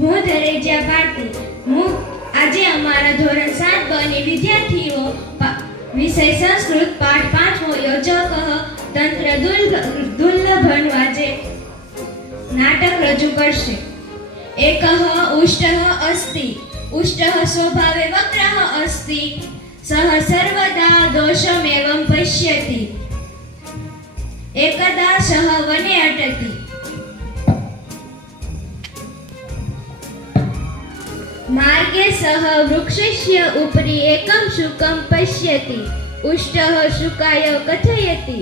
હું ધરેજા ભારતી. હું આજે અમારા ધોરણ 7 બની વિદ્યાર્થીઓ વિષય સંસ્કૃત પાઠ 5મો યોજક તંત્ર દુર્લભન વાજે નાટક રજૂ કરશે. એકઃ ઉષ્ટઃ અસ્તિ. ઉષ્ટઃ સ્વભાવે વક્રઃ અસ્તિ. સઃ સર્વદા દોષમેવં પશ્યતિ. એકદા સઃ વને અટતિ. मार्गे सह वृक्षस्य उपरि एकं शुकं पश्यति. उष्टः शुकाय कथयति.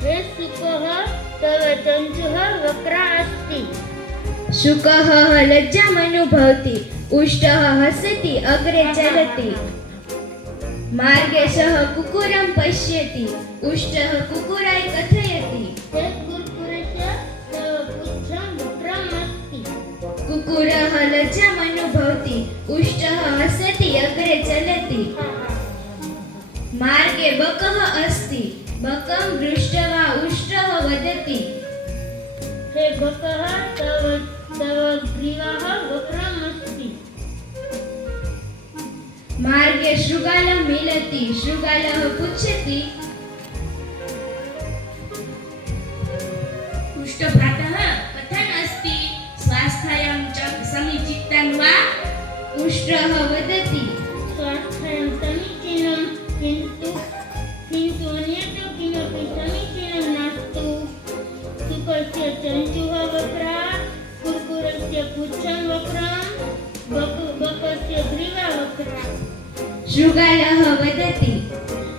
हे शुकः तव चञ्चुः वक्रा अस्ति. शुकः लज्जामनुभवति. उष्टः हसति अग्रे चलति. मार्गे सह कुक्कुरं पश्यति. उष्टः कुक्कुराय कथयति. हे कुक्कुरस्य तव पुच्छं वक्रम् अस्ति. कुक्कुरः लज्जामनुभवति. उष्टः हसति अग्रे चलति. मार्गे बकः अस्ति. बकं दृष्ट्वा उष्टः वदति. हे बकः तव ग्रीवः वक्रम् अस्ति. मार्गे शृगालं मिलति. शृगालः पृच्छति. पृष्ठभ्रातः कथन् अस्ति. स्वास्थ्यं च समीचीनं वा. उष्टः वदति. स्वास्थ्यं समीचीनं किन्तु अन्यत् किमपि समीचीनं नास्ति. शुकस्य चञ्चुः वक्रः. कुक्कुरस्य पुच्छं वक्रं. बकस्य ग्रीवा वक्रा. शृगालः वदति.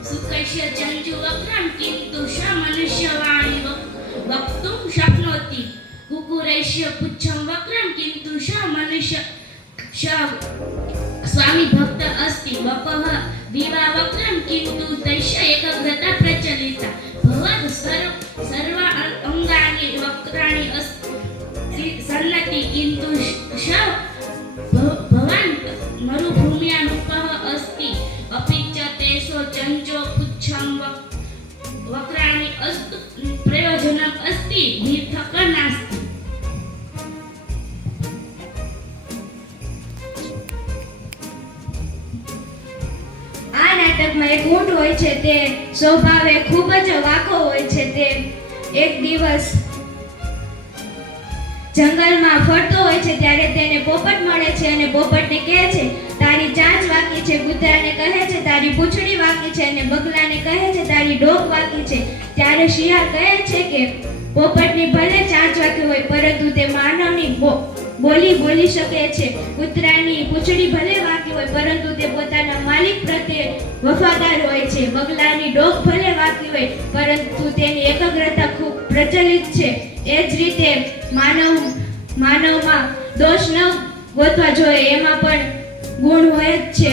शुकस्य चञ्चुवक्रं किन्तु स मनुष्यवाणी वक्तुं शक्नोति. कुक्कुरस्य पुच्छं वक्रं किन्तु स मनुष्य स्वामी भक्त अस्ति. बकः ग्रीवा वक्रं किन्तु तस्य एकाग्रता प्रचलिता. भवान् सर्व अंगानि वक्राणि सन्नति किन्तु भवान् मरुभूम्यां रूपः अस्ति. अपि च तेषु चञ्चो पुच्छं वक्राणि अस्तु प्रयोजनम् अस्ति. निर्थक नास्ति. આ નાટકમાં એક ઊંટ હોય છે તે સ્વભાવે ખૂબ જ વાકો હોય છે. તે એક દિવસ જંગલમાં ફરતો હોય છે ત્યારે તેને પોપટ મળે છે અને પોપટને કહે છે તારી ચાંચ વાકી છે. કૂતરાને કહે છે તારી પૂંછડી વાકી છે અને બગલાને કહે છે તારી ડોક વાકી છે. ત્યારે શિયાળ કહે છે કે પોપટની ભલે ચાંચ વાકી હોય પરંતુ તે માનવની બોલી બોલી શકે છે. કૂતરાની પૂંછડી ભલે વાકી હોય પરંતુ તે પોતાના માલિક પ્રત્યે વફાદાર હોય છે. બગલાની ડોક ભલે વાકી હોય પરંતુ તેની એકાગ્રતા ખૂબ પ્રચલિત છે. એ જ રીતે માનવમાં દોષ ન ગોતવા જોઈએ. એમાં પણ ગુણ હોય જ છે.